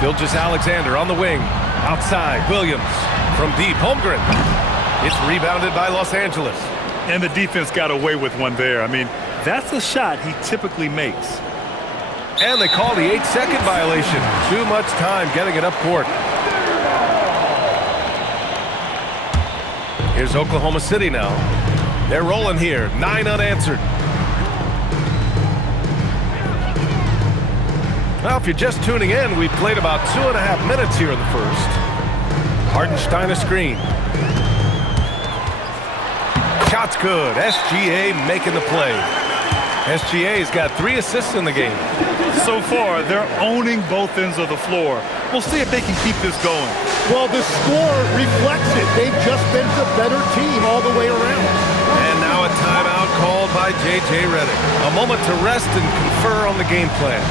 Gilgeous-Alexander on the wing. Outside, Williams from deep. Holmgren. It's rebounded by Los Angeles. And the defense got away with one there. I mean, that's a shot he typically makes. And they call the 8-second violation. Too much time getting it up court. Here's Oklahoma City now. They're rolling here. 9 unanswered. Well, if you're just tuning in, we've played about 2.5 minutes here in the first. Hartenstein a screen. Shot's good. SGA making the play. SGA's got 3 assists in the game. So far, they're owning both ends of the floor. We'll see if they can keep this going. Well, the score reflects it. They've just been the better team all the way around. And now a timeout called by J.J. Redick. A moment to rest and confer on the game plan.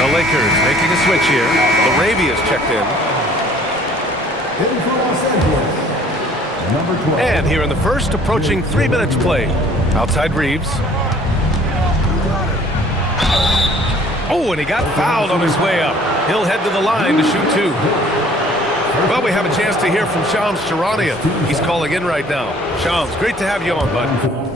The Lakers making a switch here. Larabia's checked in. And here in the first, approaching 3 minutes played. Outside Reeves. Oh, and he got fouled on his way up. He'll head to the line to shoot 2. Well, we have a chance to hear from Shams Charania. He's calling in right now. Shams, great to have you on, bud.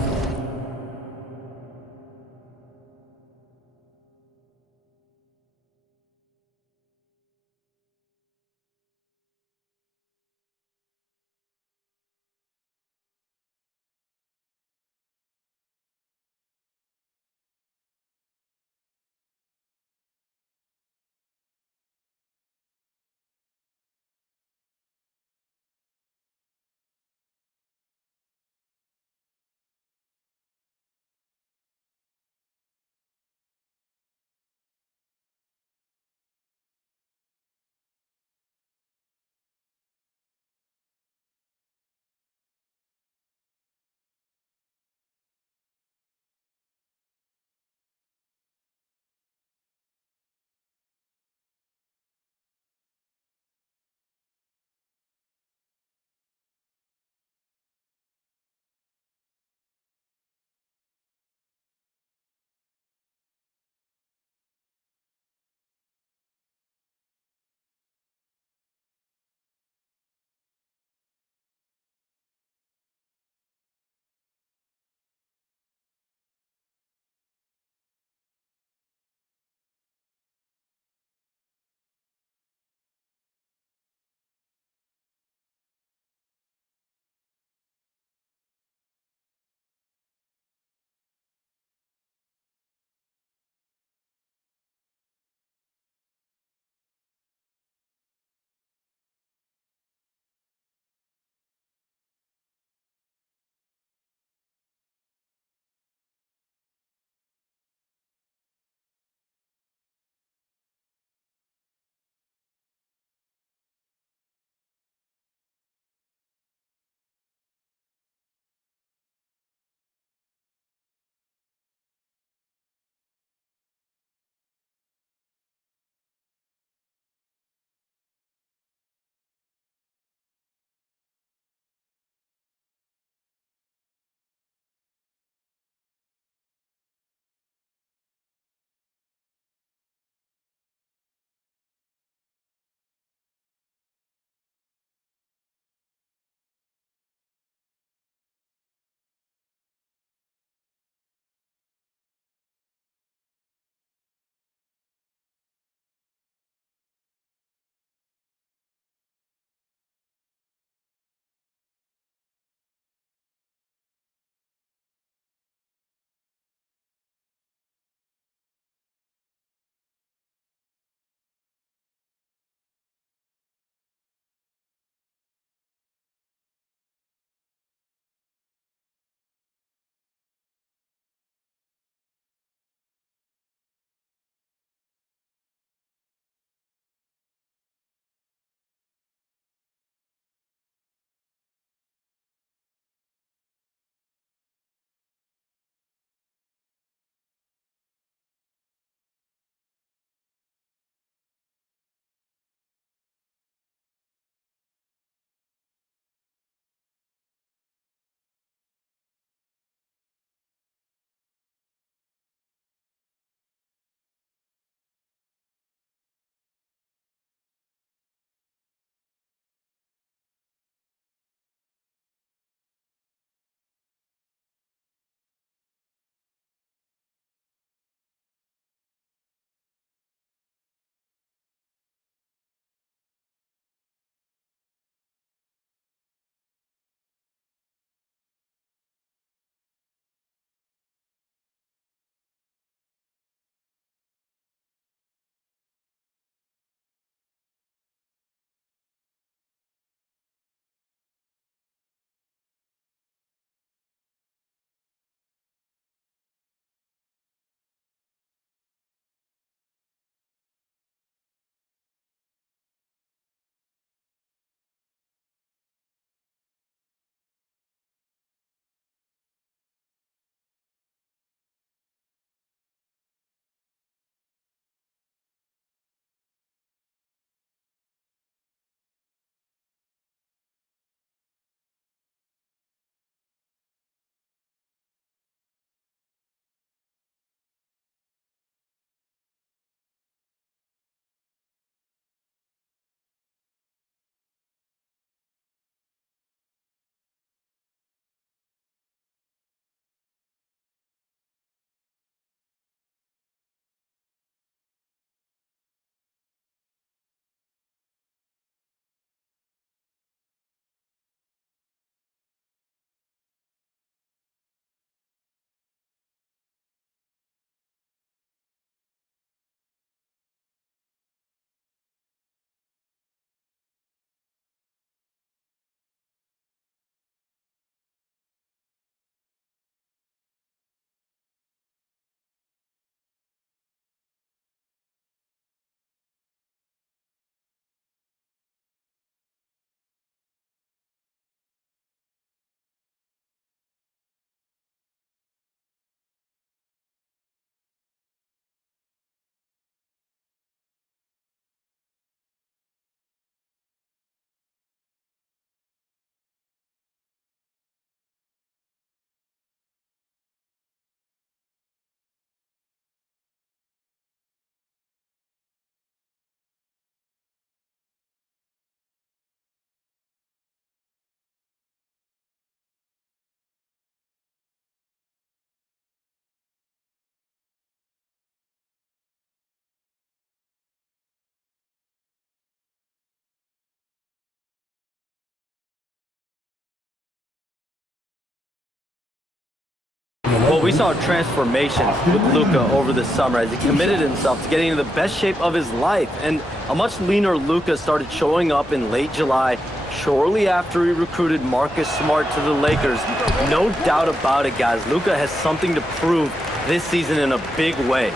Well, we saw a transformation with Luka over the summer as he committed himself to getting into the best shape of his life. And a much leaner Luka started showing up in late July, shortly after he recruited Marcus Smart to the Lakers. No doubt about it, guys. Luka has something to prove this season in a big way.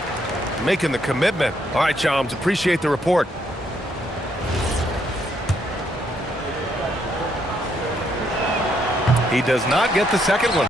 Making the commitment. All right, Chums, appreciate the report. He does not get the second one.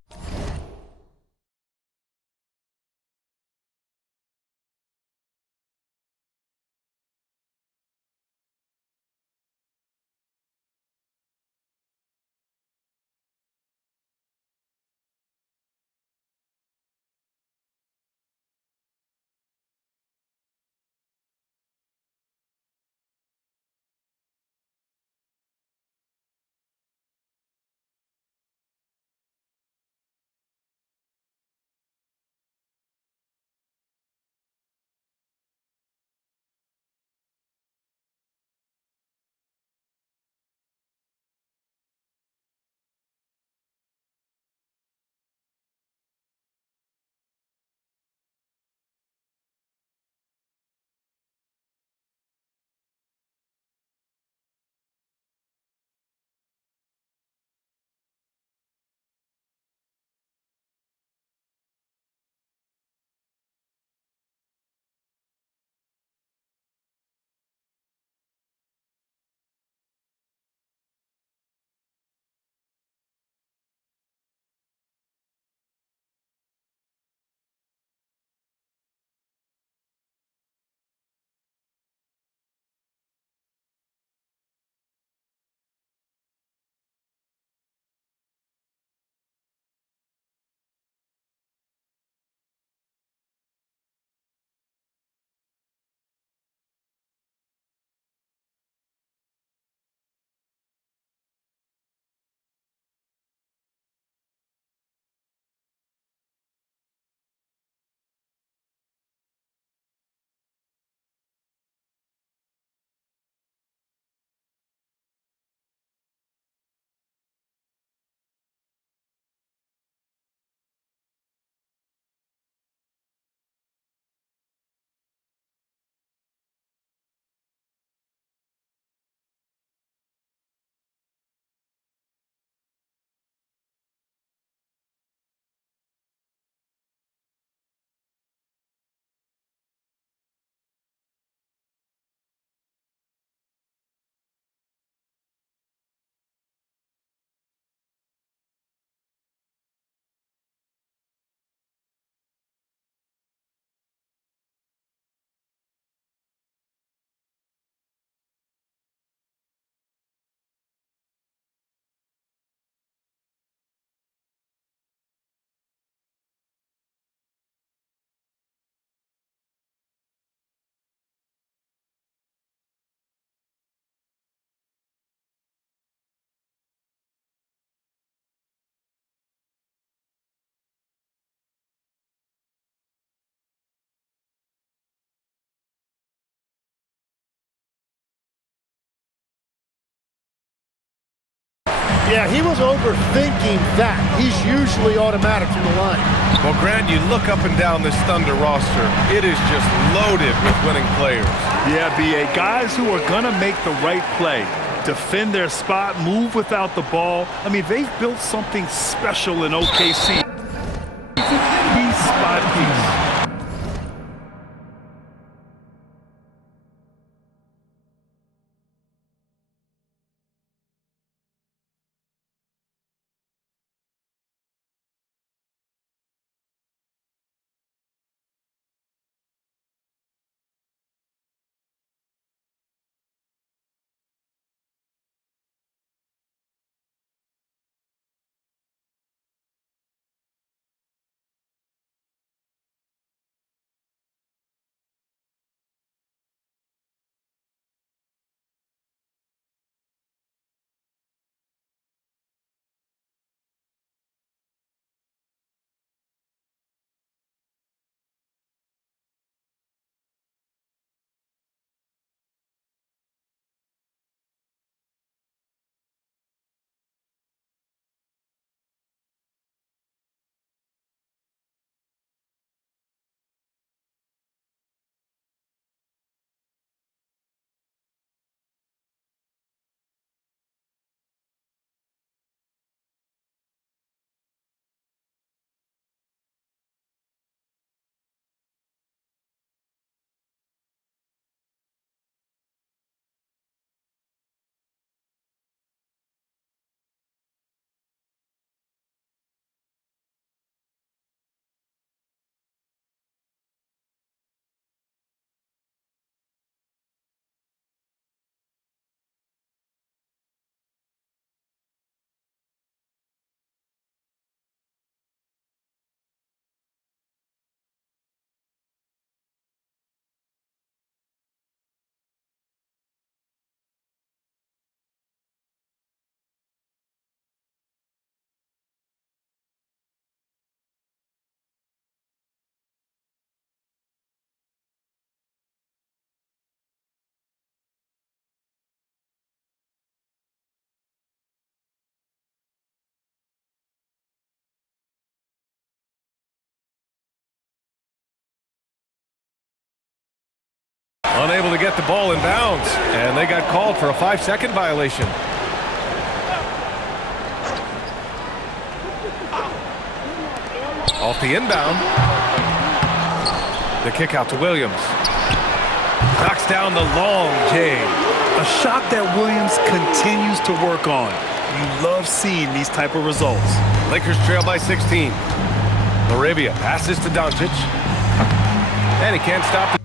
Yeah, he was overthinking that. He's usually automatic from the line. Well, Grant, you look up and down this Thunder roster. It is just loaded with winning players. Yeah, B.A. Guys who are going to make the right play, defend their spot, move without the ball. I mean, they've built something special in OKC. Piece by piece. Unable to get the ball in bounds, and they got called for a 5-second violation. Off the inbound. The kick out to Williams. Knocks down the long J. A shot that Williams continues to work on. You love seeing these type of results. Lakers trail by 16. Laravia passes to Doncic. And he can't stop.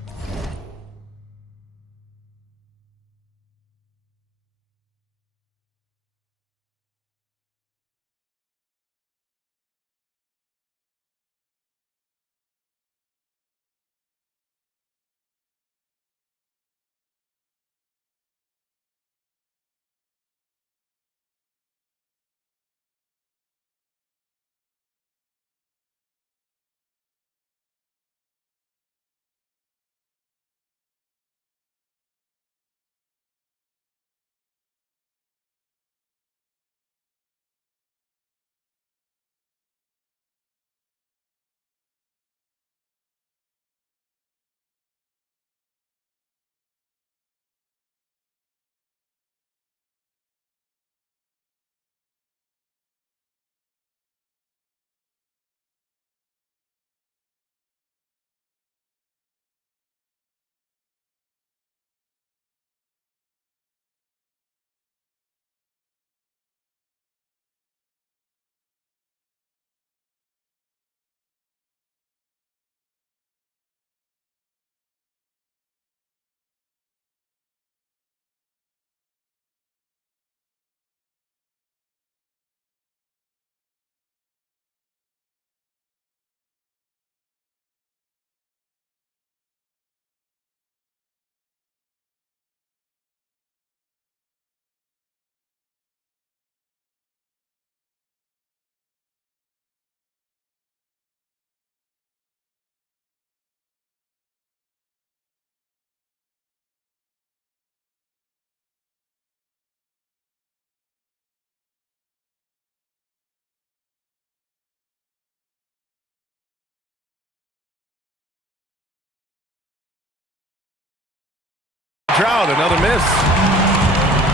Drought, another miss.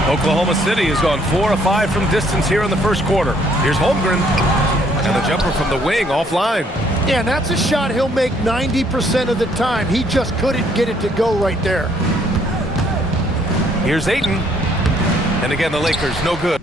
Oklahoma City has gone 4 of 5 from distance here in the first quarter. Here's Holmgren. And the jumper from the wing offline. Yeah, and that's a shot he'll make 90% of the time. He just couldn't get it to go right there. Here's Ayton. And again, the Lakers no good.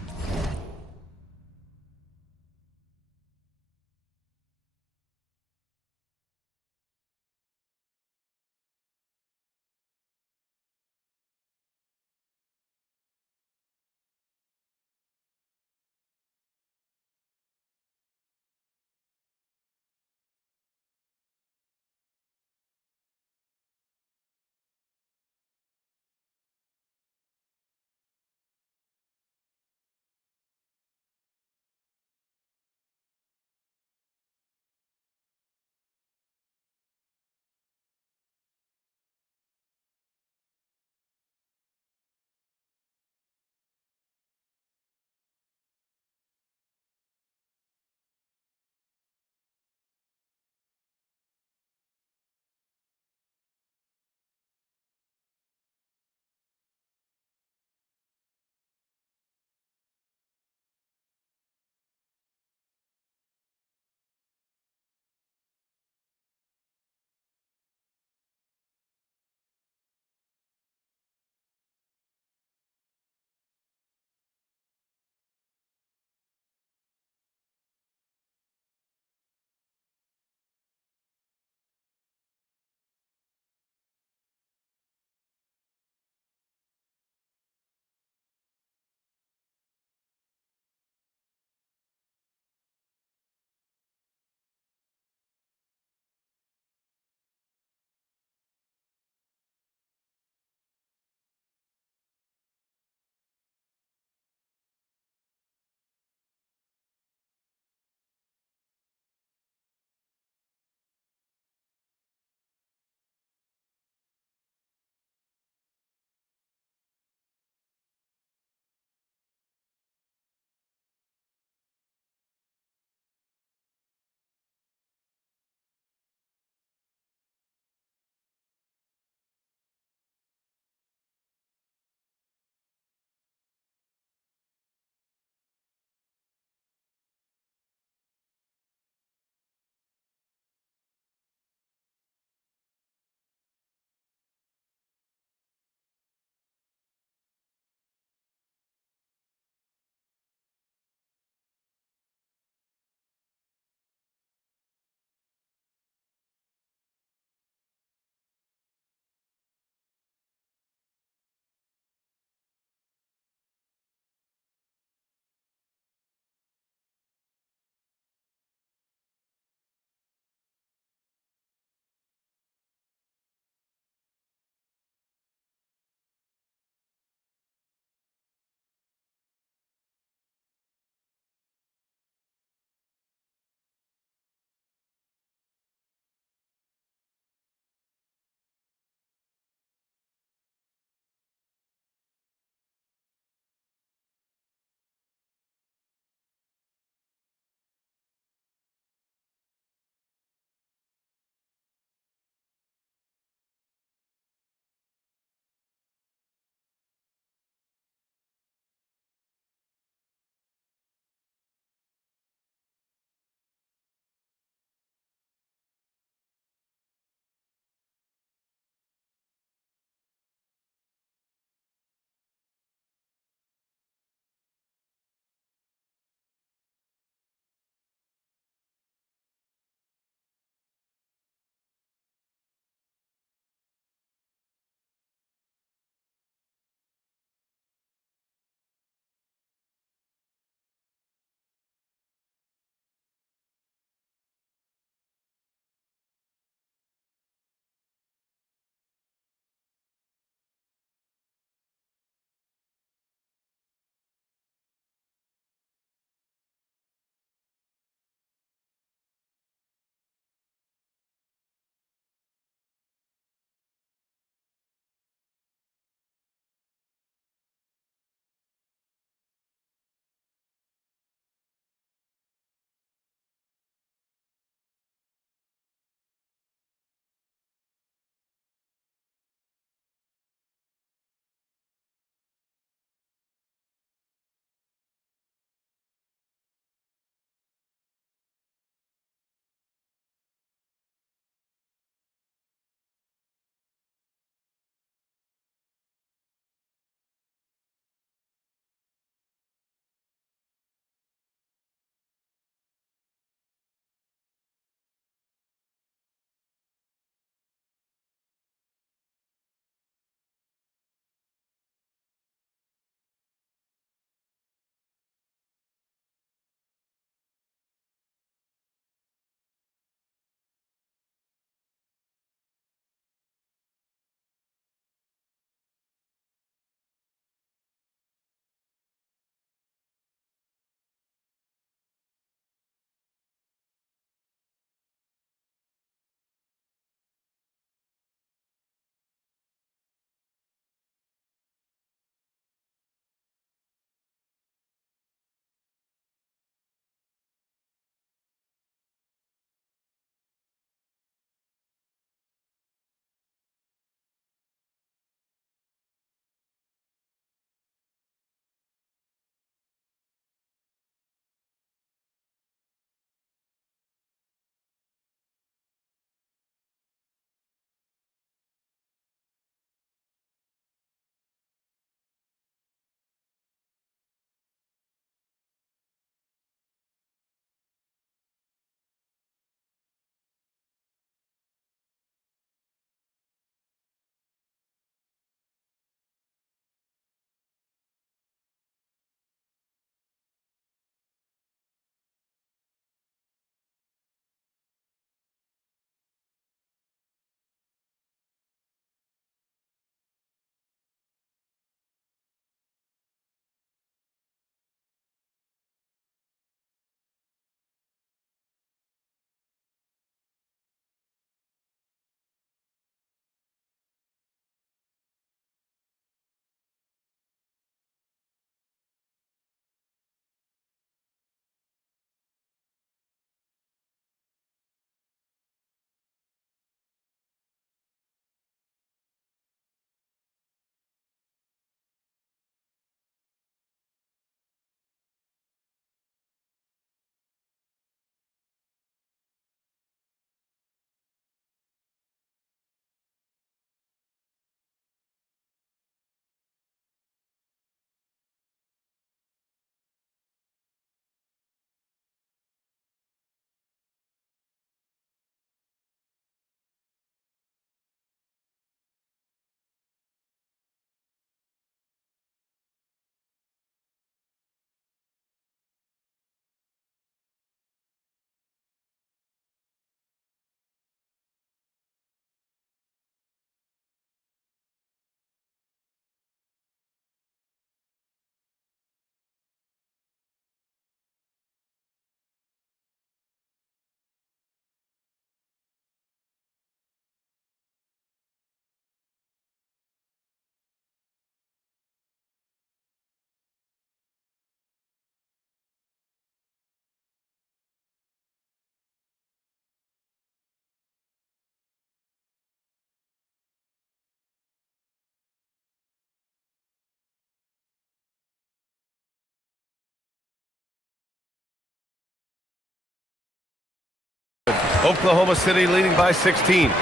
Oklahoma City leading by 16.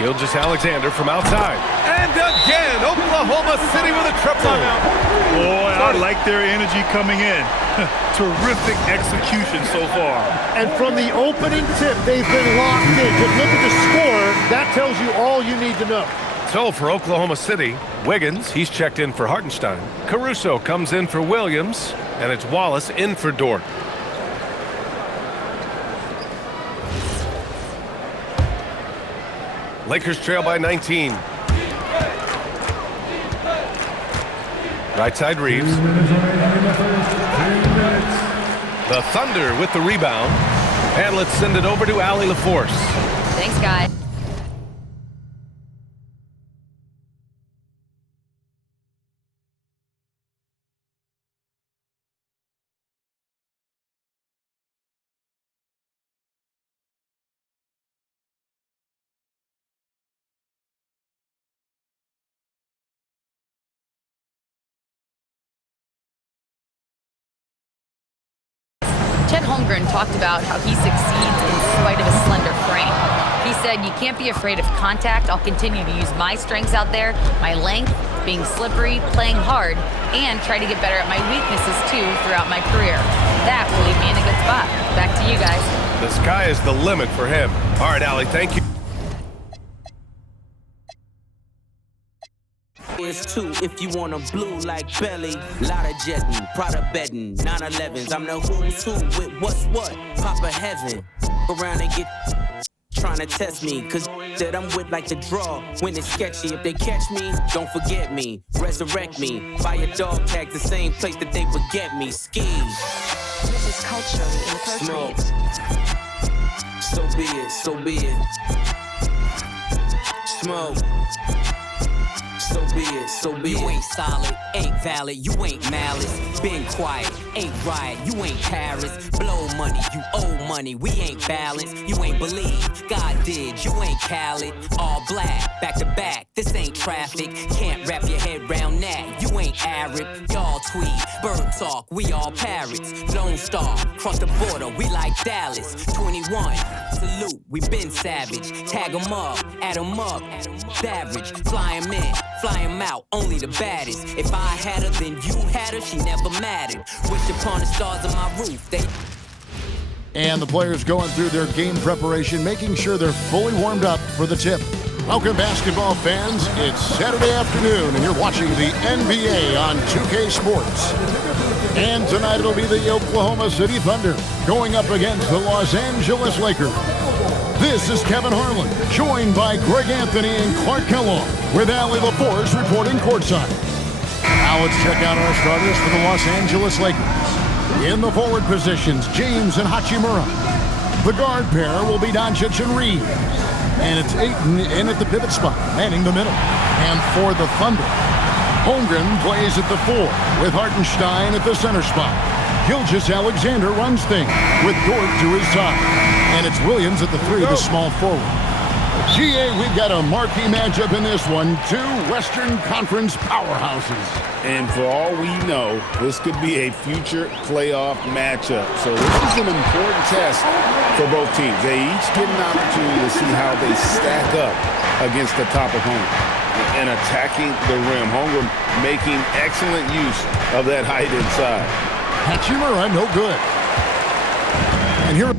Gilgeous-Alexander from outside. And again, Oklahoma City with a triple. Boy, I like their energy coming in. Terrific execution so far. And from the opening tip, they've been locked in. Just look at the score. That tells you all you need to know. So for Oklahoma City, Wiggins, he's checked in for Hartenstein. Caruso comes in for Williams, and it's Wallace in for Dort. Lakers trail by 19. Right side Reeves. The Thunder with the rebound. And let's send it over to Allie LaForce. Thanks, guys. Chet Holmgren talked about how he succeeds in spite of his slender frame. He said, "You can't be afraid of contact. I'll continue to use my strengths out there, my length, being slippery, playing hard, and try to get better at my weaknesses too throughout my career. That will leave me in a good spot." Back to you guys. The sky is the limit for him. All right, Allie, thank you. Is two if you want a blue like belly. Lot of jetting, Prada bedding, 911s. I'm the who's who with what's what. Papa heaven. Around and get trying to test me. Cause that I'm with like the draw. When it's sketchy, if they catch me, don't forget me. Resurrect me. Buy a dog tag the same place that they would get me. Ski. This is culture in the first Smoke. place. So be it, so be it. Smoke. So be it, so be it. You ain't solid, ain't valid, you ain't malice. Been quiet, ain't right, you ain't Paris. Blow money, you owe money, we ain't balanced. You ain't believe, God did, you ain't Khaled. All black, back to back, this ain't traffic. Can't wrap your head round that, you ain't Arab. Y'all tweet, bird talk, we all parrots. Lone Star, cross the border, we like Dallas. 21, salute, we been savage. Tag 'em up, add 'em up. Average, fly 'em in, fly 'em out, only the baddest. If I had her, then you had her, she never mattered. Wish upon the stars of my roof, they... And the players going through their game preparation, making sure they're fully warmed up for the tip. Welcome, basketball fans. It's Saturday afternoon, and you're watching the NBA on 2K Sports. And tonight it'll be the Oklahoma City Thunder going up against the Los Angeles Lakers. This is Kevin Harlan, joined by Greg Anthony and Clark Kellogg, with Allie LaForce reporting courtside. Now let's check out our starters for the Los Angeles Lakers. In the forward positions, James and Hachimura. The guard pair will be Doncic and Reeves. And it's Ayton in at the pivot spot, manning the middle. And for the Thunder, Holmgren plays at the 4, with Hartenstein at the center spot. Gilgeous-Alexander runs things, with Dort to his side. And it's Williams at the 3, the small forward. GA, we've got a marquee matchup in this one. Two Western Conference powerhouses. And for all we know, this could be a future playoff matchup. So this is an important test for both teams. They each get an opportunity to see how they stack up against the top opponent. And attacking the rim. Holmgren making excellent use of that height inside. Hachimura, no good. And here...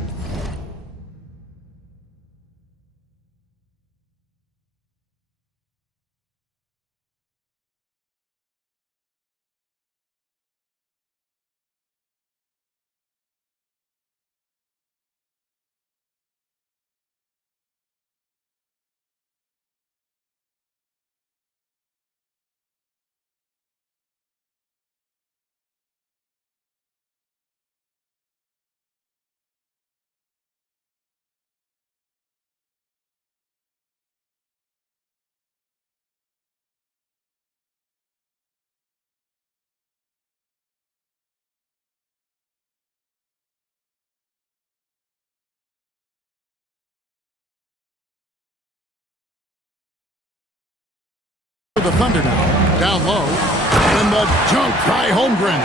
The Thunder now, down low, and the dunk by Holmgren.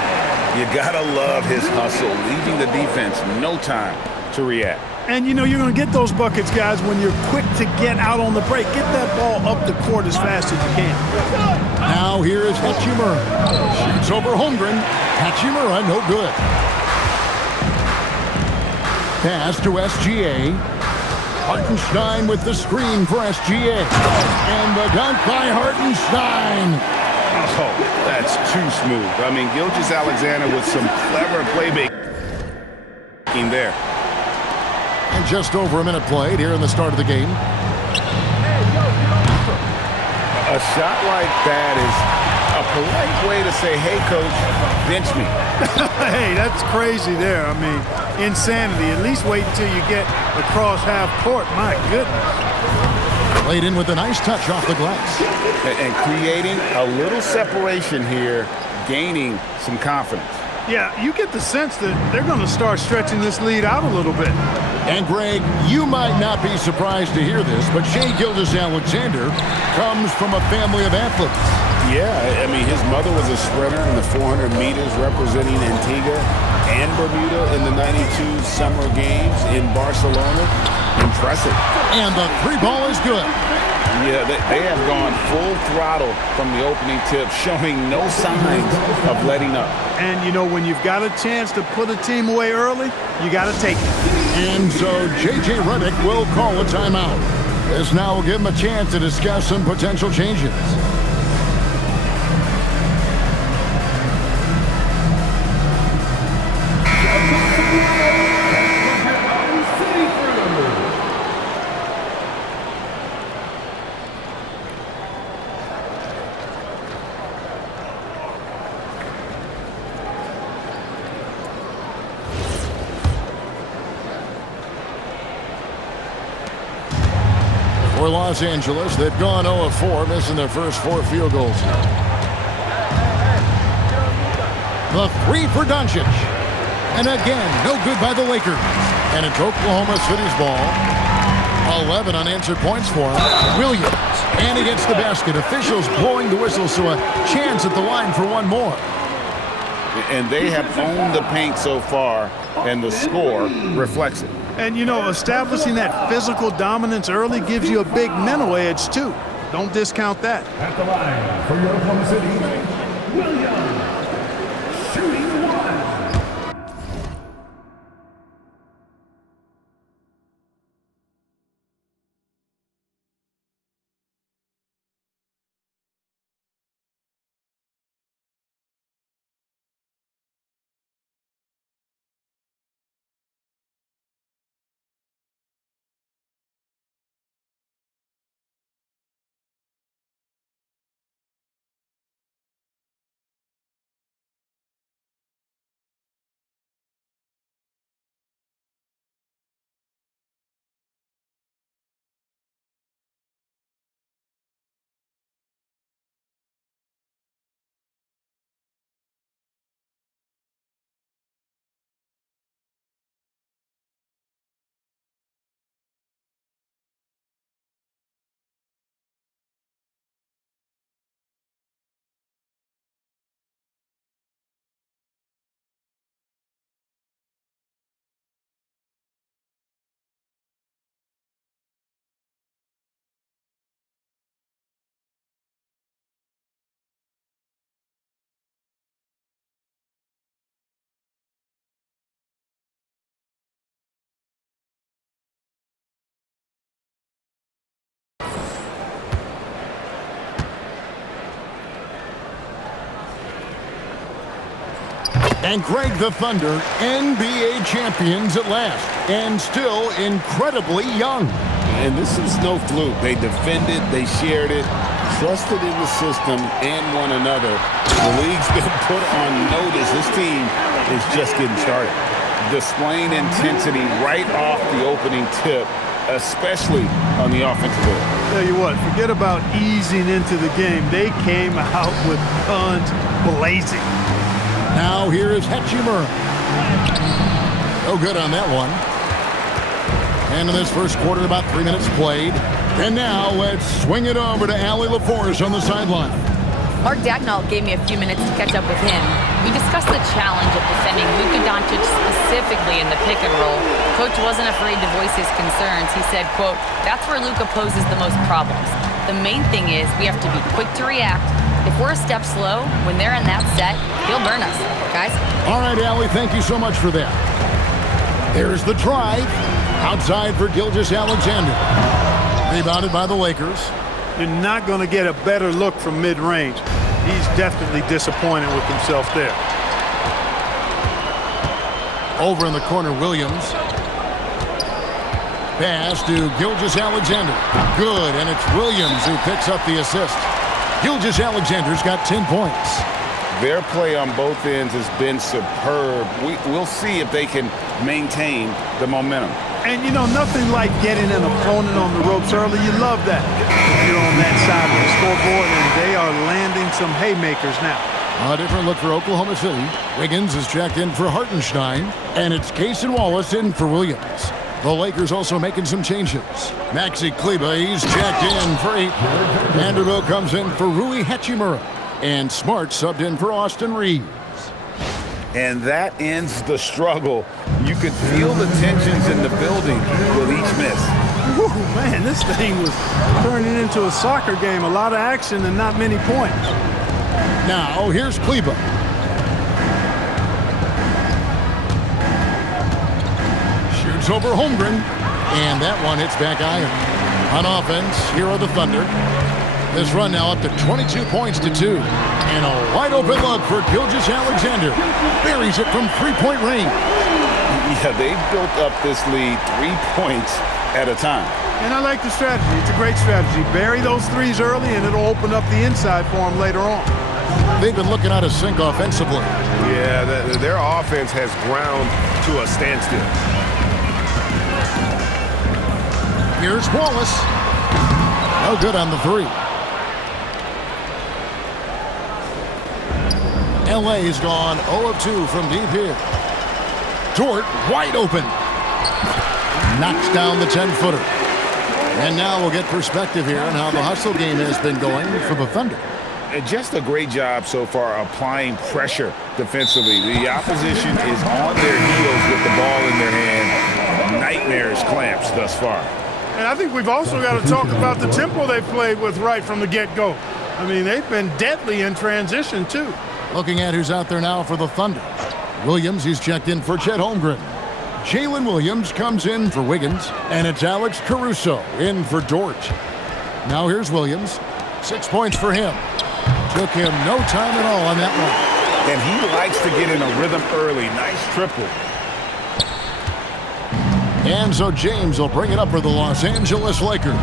You gotta love his hustle, leaving the defense no time to react. And, you know, you're going to get those buckets, guys, when you're quick to get out on the break. Get that ball up the court as fast as you can. Now here is Hachimura. Shoots over Holmgren. Hachimura, no good. Pass to SGA. Hartenstein with the screen for SGA. And the dunk by Hartenstein. Oh, that's too smooth. I mean, Gilgeous-Alexander with some clever playmaking there. And just over a minute played here in the start of the game. A shot like that is a polite way to say, hey, coach, bench me. Hey, that's crazy there. I mean, insanity. At least wait until you get across half court. My goodness. Played in with a nice touch off the glass. And creating a little separation here, gaining some confidence. Yeah, you get the sense that they're going to start stretching this lead out a little bit. And, Greg, you might not be surprised to hear this, but Shai Gilgeous-Alexander comes from a family of athletes. Yeah, I mean, his mother was a sprinter in the 400 meters representing Antigua and Bermuda in the 92 Summer Games in Barcelona. Impressive. And the three ball is good. Yeah, they have gone full throttle from the opening tip, showing no signs of letting up. And, you know, when you've got a chance to put a team away early, you got to take it. And so J.J. Redick will call a timeout. This now will give him a chance to discuss some potential changes. For Los Angeles, they've gone 0-4, missing their first 4 field goals. The three for Doncic. And again, no good by the Lakers. And it's Oklahoma City's ball. 11 unanswered points for him. Williams. And he gets the basket. Officials blowing the whistle, so a chance at the line for one more. And they have owned the paint so far, and the score reflects it. And, you know, establishing that physical dominance early gives you a big mental edge, too. Don't discount that. At the line for your Oklahoma City, Williams, shooting one. And Greg, the Thunder, NBA champions at last, and still incredibly young. And this is no fluke. They defended, they shared it, trusted in the system and one another. The league's been put on notice. This team is just getting started. Displaying intensity right off the opening tip, especially on the offensive end. Tell you what, forget about easing into the game. They came out with guns blazing. Now here is Hachimura. No good on that one. And in this first quarter, about 3 minutes played. And now let's swing it over to Allie LaForce on the sideline. Mark Dagnall gave me a few minutes to catch up with him. We discussed the challenge of defending Luka Doncic specifically in the pick and roll. Coach wasn't afraid to voice his concerns. He said, quote, "That's where Luka poses the most problems. The main thing is we have to be quick to react. If we're a step slow, when they're in that set, he'll burn us." Guys? All right, Allie, thank you so much for that. There's the drive. Outside for Gilgeous-Alexander. Rebounded by the Lakers. You're not going to get a better look from mid-range. He's definitely disappointed with himself there. Over in the corner, Williams. Pass to Gilgeous-Alexander. Good, and it's Williams who picks up the assist. Gilgeous-Alexander's got 10 points. Their play on both ends has been superb. We'll see if they can maintain the momentum. And, you know, nothing like getting an opponent on the ropes early. You love that. You're on that side of the scoreboard, and they are landing some haymakers now. A different look for Oklahoma City. Wiggins is checked in for Hartenstein, and it's Cason Wallace in for Williams. The Lakers also making some changes. Maxi Kleber, he's checked in for 8. Vanderbilt comes in for Rui Hachimura, and Smart subbed in for Austin Reeves. And that ends the struggle. You could feel the tensions in the building with each miss. Whew, man, this thing was turning into a soccer game. A lot of action and not many points. Now, here's Kleber. Shoots over Holmgren. And that one hits back iron. On offense, here are the Thunder. This run now up to 22 points to 2. And a wide open look for Gilgeous-Alexander. Buries it from three-point range. Yeah, they've built up this lead 3 points at a time. And I like the strategy. It's a great strategy. Bury those threes early, and it'll open up the inside for them later on. They've been looking out of sync offensively. Yeah, their offense has ground to a standstill. Here's Wallace. No good on the 3. LA's gone 0 of 2 from deep here. Dort wide open. Knocks down the 10-footer. And now we'll get perspective here on how the hustle game has been going for the Thunder. And just a great job so far applying pressure defensively. The opposition is on their heels with the ball in their hand. Nightmares clamps thus far. And I think we've also got to talk about the tempo they played with right from the get-go. I mean, they've been deadly in transition, too. Looking at who's out there now for the Thunder. Williams, he's checked in for Chet Holmgren. Jalen Williams comes in for Wiggins. And it's Alex Caruso in for Dort. Now here's Williams. 6 points for him. Took him no time at all on that one. And he likes to get in a rhythm early. Nice triple. And so James will bring it up for the Los Angeles Lakers.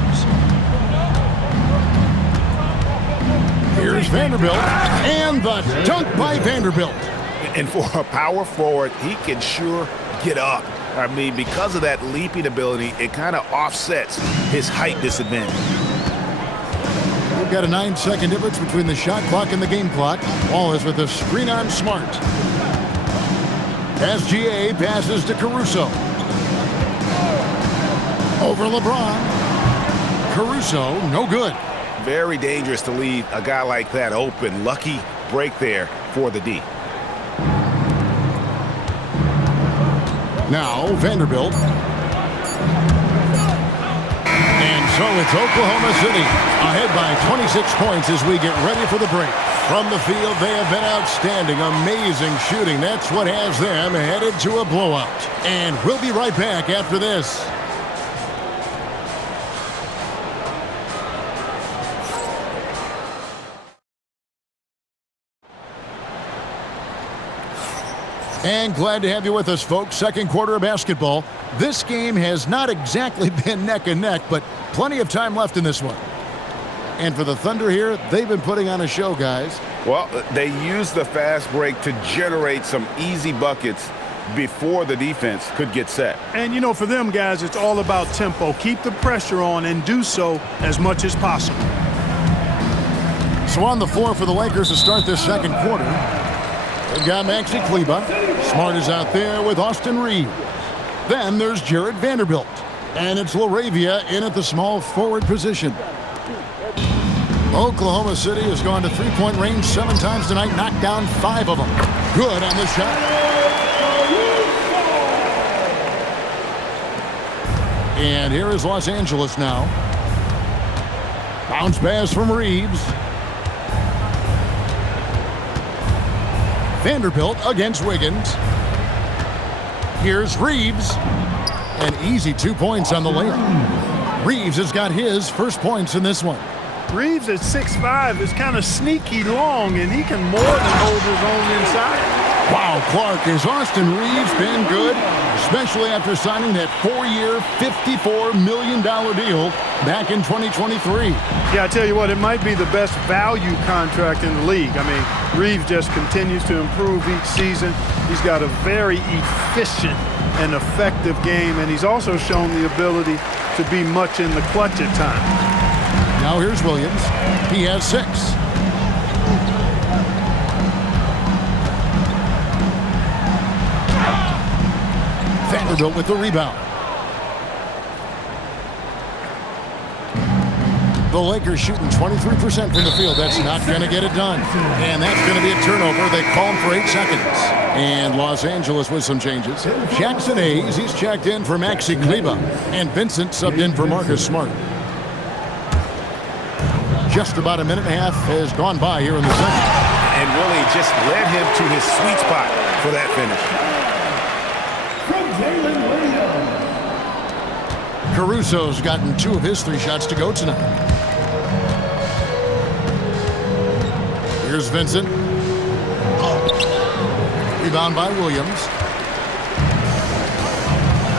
Here's Vanderbilt. And the dunk by Vanderbilt. And for a power forward, he can sure get up. I mean, because of that leaping ability, it kind of offsets his height disadvantage. We've got a 9-second difference between the shot clock and the game clock. Wallace with a screen on Smart. SGA passes to Caruso. Over LeBron. Caruso, no good. Very dangerous to leave a guy like that open. Lucky break there for the D. Now Vanderbilt. And so it's Oklahoma City ahead by 26 points as we get ready for the break. From the field, they have been outstanding. Amazing shooting. That's what has them headed to a blowout. And we'll be right back after this. And glad to have you with us, folks. Second quarter of basketball. This game has not exactly been neck and neck, but plenty of time left in this one. And for the Thunder here, they've been putting on a show, guys. Well, they used the fast break to generate some easy buckets before the defense could get set. And, you know, for them, guys, it's all about tempo. Keep the pressure on and do so as much as possible. So on the floor for the Lakers to start this second quarter, they've got Maxi Kleber. Smart is out there with Austin Reeves. Then there's Jared Vanderbilt. And it's LaRavia in at the small forward position. Oklahoma City has gone to three-point range 7 times tonight, knocked down 5 of them. Good on the shot. And here is Los Angeles now. Bounce pass from Reeves. Vanderbilt against Wiggins. Here's Reeves. An easy 2 points on the layup. Reeves has got his first points in this one. Reeves at 6'5" is kind of sneaky long, and he can more than hold his own inside. Wow, Clark, has Austin Reeves been good? Especially after signing that 4-year, $54 million deal back in 2023. Yeah, I tell you what, it might be the best value contract in the league. I mean, Reeves just continues to improve each season. He's got a very efficient and effective game, and he's also shown the ability to be much in the clutch at times. Now here's Williams. He has 6. Vanderbilt with the rebound. The Lakers shooting 23% from the field. That's not going to get it done. And that's going to be a turnover. They call him for 8 seconds. And Los Angeles with some changes. Jackson Hayes, he's checked in for Maxi Kleber. And Vincent subbed in for Marcus Smart. Just about a minute and a half has gone by here in the second. And really just led him to his sweet spot for that finish. From Jalen Williams. Caruso's gotten 2 of his 3 shots to go tonight. Here's Vincent. Rebound by Williams.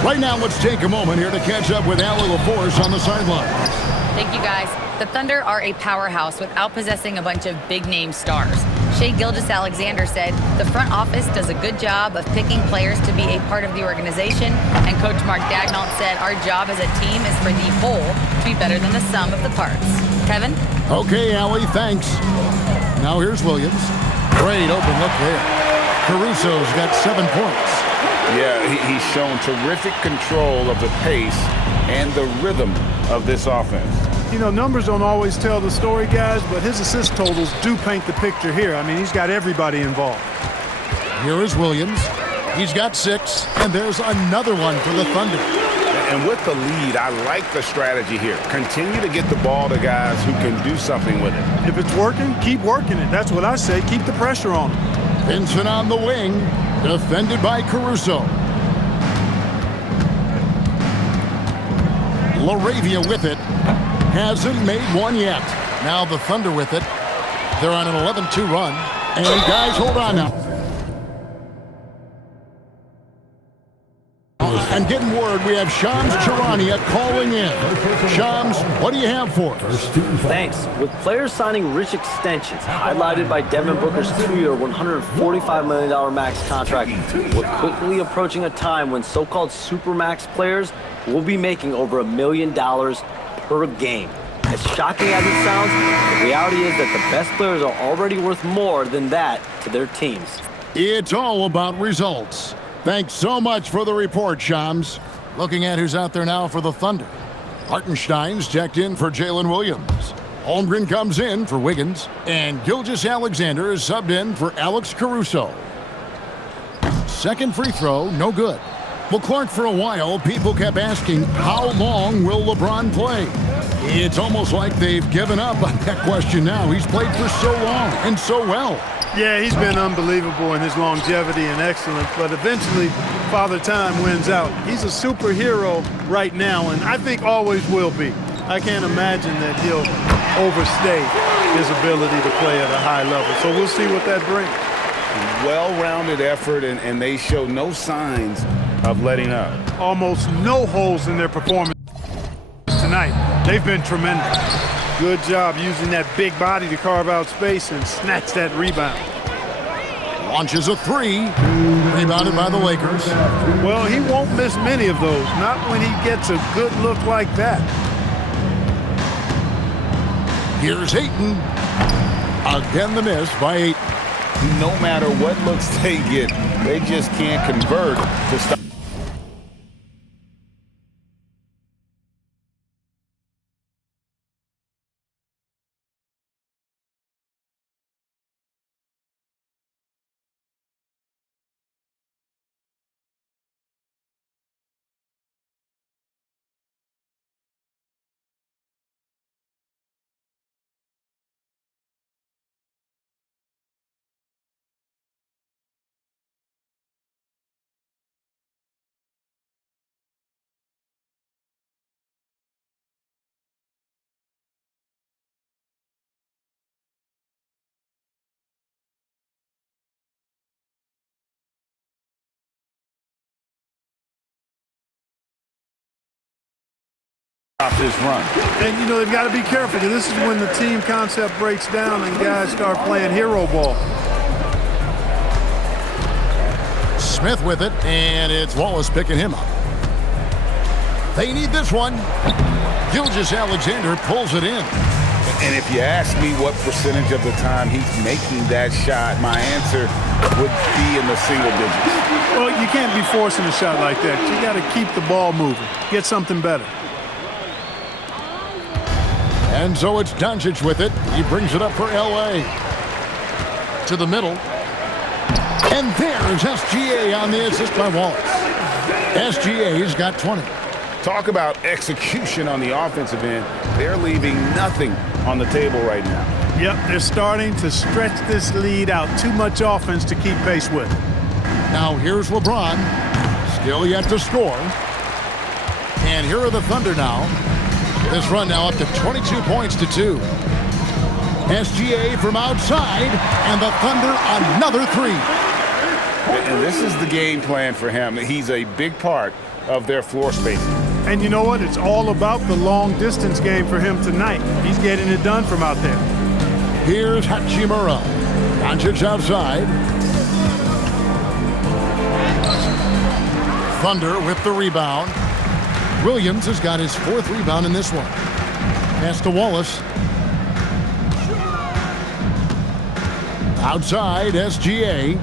Right now, let's take a moment here to catch up with Allie LaForce on the sidelines. Thank you, guys. The Thunder are a powerhouse without possessing a bunch of big-name stars. Shai Gilgeous-Alexander said the front office does a good job of picking players to be a part of the organization, and Coach Mark Daigneault said our job as a team is for the whole to be better than the sum of the parts. Kevin? Okay, Allie, thanks. Now here's Williams. Great open look there. Caruso's got 7 points. Yeah, he's shown terrific control of the pace and the rhythm of this offense. You know, numbers don't always tell the story, guys, but his assist totals do paint the picture here. I mean, he's got everybody involved. Here is Williams. He's got 6, and there's another one for the Thunder. And with the lead, I like the strategy here. Continue to get the ball to guys who can do something with it. If it's working, keep working it. That's what I say. Keep the pressure on him. Vincent on the wing, defended by Caruso. LaRavia with it. Hasn't made one yet. Now the Thunder with it. They're on an 11-2 run. And guys, hold on now. And getting word, we have Shams Charania calling in. Shams, what do you have for us? Thanks. With players signing rich extensions, highlighted by Devin Booker's 2-year, $145 million max contract, we're quickly approaching a time when so-called supermax players will be making over $1 million per game. As shocking as it sounds, the reality is that the best players are already worth more than that to their teams. It's all about results. Thanks so much for the report, Shams. Looking at who's out there now for the Thunder. Hartenstein's checked in for Jalen Williams. Holmgren comes in for Wiggins. And Gilgeous-Alexander is subbed in for Alex Caruso. Second free throw, no good. Well, Clark, for a while, people kept asking, how long will LeBron play? It's almost like they've given up on that question now. He's played for so long and so well. Yeah, he's been unbelievable in his longevity and excellence, but eventually Father Time wins out. He's a superhero right now, and I think always will be. I can't imagine that he'll overstay his ability to play at a high level. So we'll see what that brings. Well-rounded effort, and they show no signs of letting up. Almost no holes in their performance tonight. They've been tremendous. Good job using that big body to carve out space and snatch that rebound. Launches a 3. Rebounded by the Lakers. Well, he won't miss many of those. Not when he gets a good look like that. Here's Ayton. Again the miss by Ayton. No matter what looks they get, they just can't convert to stop. this run. And, you know, they've got to be careful because this is when the team concept breaks down and guys start playing hero ball. Smith with it, and it's Wallace picking him up. They need this one. Gilgeous-Alexander pulls it in. And if you ask me what percentage of the time he's making that shot, my answer would be in the single digits. Well, you can't be forcing a shot like that. You got to keep the ball moving. Get something better. And so it's Doncic with it. He brings it up for L.A. To the middle. And there's SGA on the assist by Wallace. SGA's got 20. Talk about execution on the offensive end. They're leaving nothing on the table right now. Yep, they're starting to stretch this lead out. Too much offense to keep pace with. Now here's LeBron. Still yet to score. And here are the Thunder now. This run now up to 22 points to 2. SGA from outside, and the Thunder another 3. And this is the game plan for him. He's a big part of their floor spacing. And you know what? It's all about the long-distance game for him tonight. He's getting it done from out there. Here's Hachimura. Doncic outside. Thunder with the rebound. Williams has got his 4th rebound in this one. Pass to Wallace. Outside, SGA.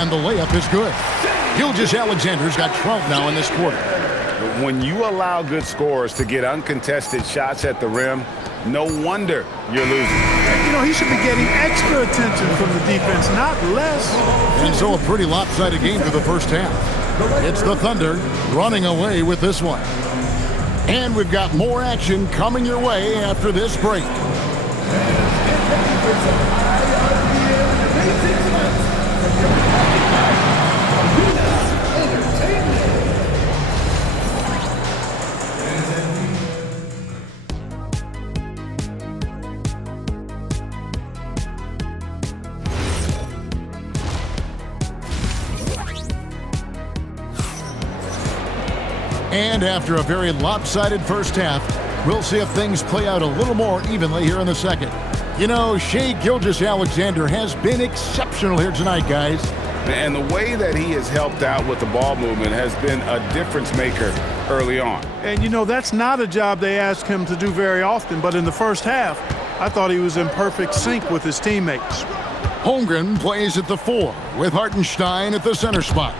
And the layup is good. Gilgeous-Alexander's got 12 now in this quarter. When you allow good scorers to get uncontested shots at the rim, no wonder you're losing. You know, he should be getting extra attention from the defense, not less. And so a pretty lopsided game for the first half. It's the Thunder running away with this one. And we've got more action coming your way after this break. And after a very lopsided first half, we'll see if things play out a little more evenly here in the second. You know, Shai Gilgeous-Alexander has been exceptional here tonight, guys. And the way that he has helped out with the ball movement has been a difference maker early on. And, you know, that's not a job they ask him to do very often, but in the first half, I thought he was in perfect sync with his teammates. Holmgren plays at the 4 with Hartenstein at the center spot.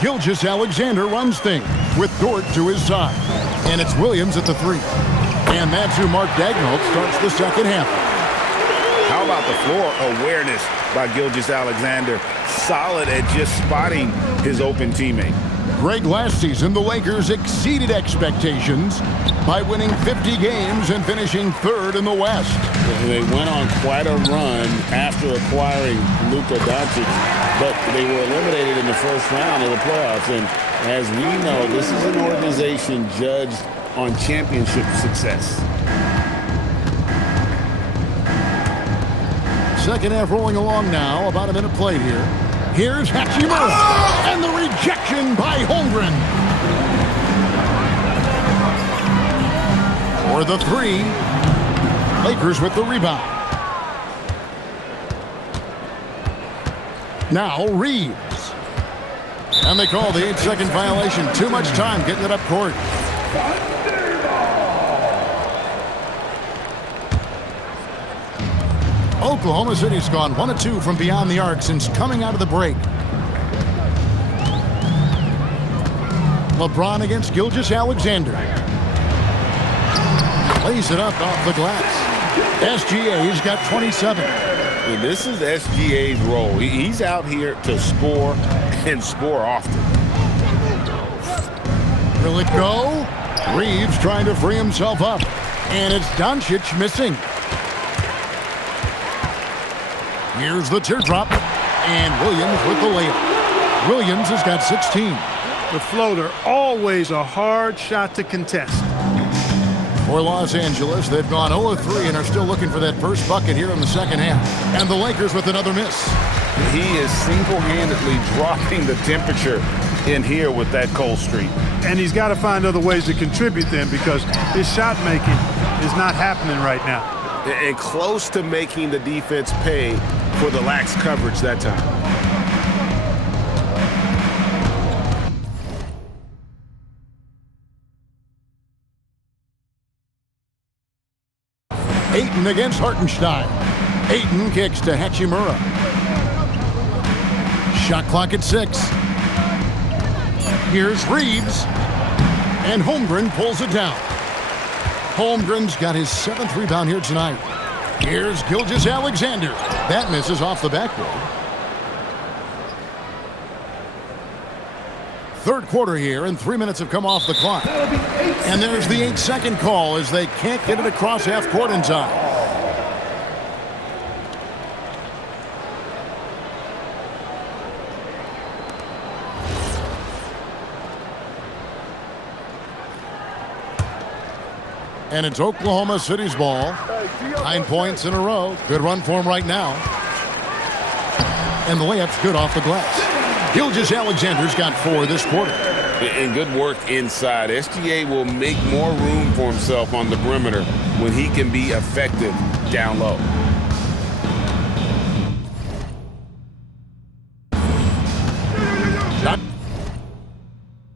Gilgeous-Alexander runs things with Dort to his side. And it's Williams at the 3. And that's who Mark Daigneault starts the second half. How about the floor awareness by Gilgeous-Alexander? Solid at just spotting his open teammate. Greg, last season, the Lakers exceeded expectations by winning 50 games and finishing 3rd in the West. They went on quite a run after acquiring Luka Doncic, but they were eliminated in the first round of the playoffs. And as we know, this is an organization judged on championship success. Second half rolling along now, about a minute played here. Here's Hachimura, and the rejection by Holmgren. For the 3, Lakers with the rebound. Now Reeves. And they call the 8-second violation. Too much time getting it up court. Oklahoma City's gone 1 of 2 from beyond the arc since coming out of the break. LeBron against Gilgeous-Alexander. Lays it up off the glass. SGA's got 27. Well, this is SGA's role. He's out here to score and score often. Will it go? Reeves trying to free himself up. And it's Doncic missing. Here's the teardrop, and Williams with the layup. Williams has got 16. The floater, always a hard shot to contest. For Los Angeles, they've gone 0 of 3 and are still looking for that first bucket here in the second half. And the Lakers with another miss. He is single-handedly dropping the temperature in here with that cold streak. And he's got to find other ways to contribute then, because his shot making is not happening right now. And close to making the defense pay for the lax coverage that time. Ayton against Hartenstein. Ayton kicks to Hachimura. Shot clock at 6. Here's Reeves. And Holmgren pulls it down. Holmgren's got his 7th rebound here tonight. Here's Gilgeous-Alexander. That misses off the backboard. Third quarter here, and 3 minutes have come off the clock. And there's the 8-second call as they can't get it across half court in time. And it's Oklahoma City's ball. 9 points in a row. Good run for him right now. And the layup's good off the glass. Gilgeous-Alexander's got 4 this quarter. And good work inside. SGA will make more room for himself on the perimeter when he can be effective down low.